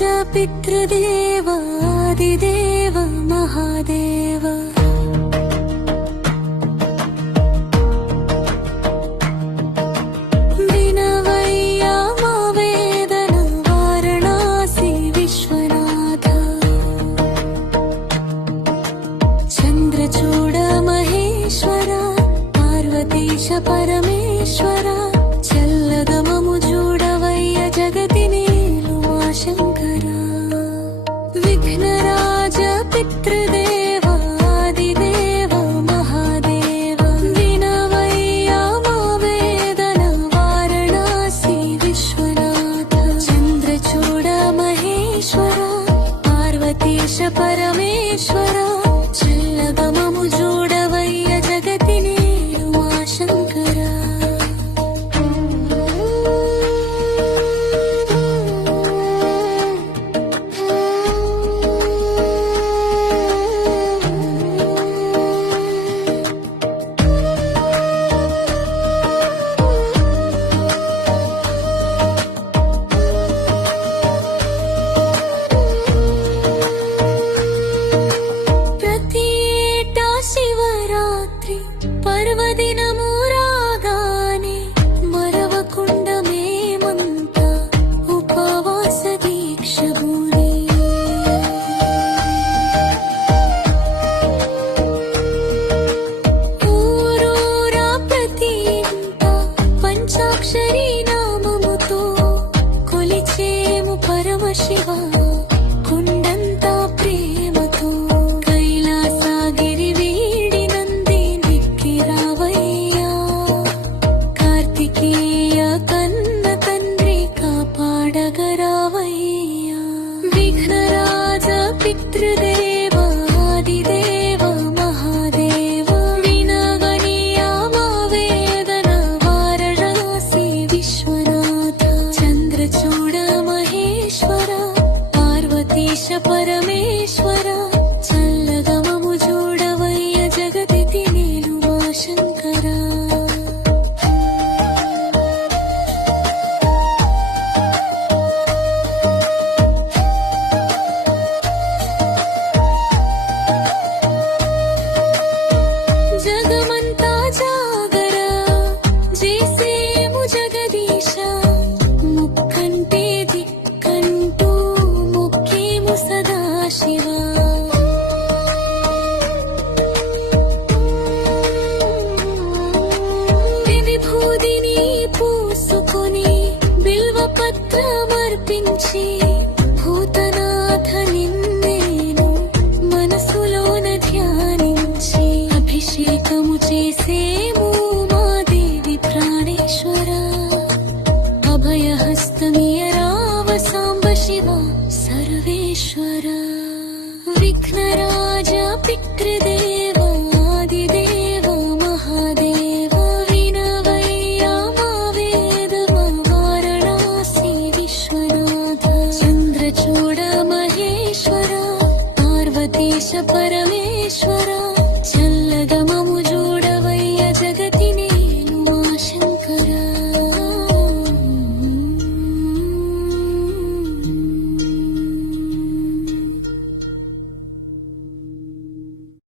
पितृदेव आदिदेव महादेव विनवैया मा वेदन वाराणसी विश्वनाथ चंद्रचूड महेश्वर पार्वतीश परमेश्वर चल्लगममु जूडवय्य जगतिने शंकर विघ्नराज पितृदेव आदिदेव महादेव विनवैया मा वेदन वाराणसी विश्वनाथ चंद्रचूड महेश्वर पार्वतीश परमेश्वर चल्लगममु जूडवय्य जगतिने शंकर पर्वदिनमु रागाने मरवकुंड मेमंता उपवास दीक्षबूने ऊरूरा प्रतिंता पंचाक्षरी नाममुतो कोलिचेमु परमशिवा कुंडंता प्रेमतो विघ्नराज पितृदेव आदिदेव महादेव विनवैया मा वेदन वाराणसी विश्वनाथ चंद्रचूड महेश्वर पार्वतीश परमेश्वर चल्लगममु जूडवय्य जगतिति नेलुवा शंकर जगमंता जागर जेसेमु जगदीश मुक्कंटे दिक्कंटू मुक्केमु सदाशिव विभूदिनी पूसुकोनी बिल्वपत्रमर्पिंची भूतनाथ निन्नेनु मनसुलोन ध्यानिंची अभिषेकमु చేసేము మా దేవి ప్రాణేశ్వర అభయహస్తమియరావ సాంబ శివ సర్వేశ్వర విఘ్నరాజ పితృదేవ ఆదిదేవ మహాదేవ వినవైయా మా వేదవ వారాణసి విశ్వనాథ చంద్రచూడ మహేశ్వర పార్వతీశ పరమేశ్వర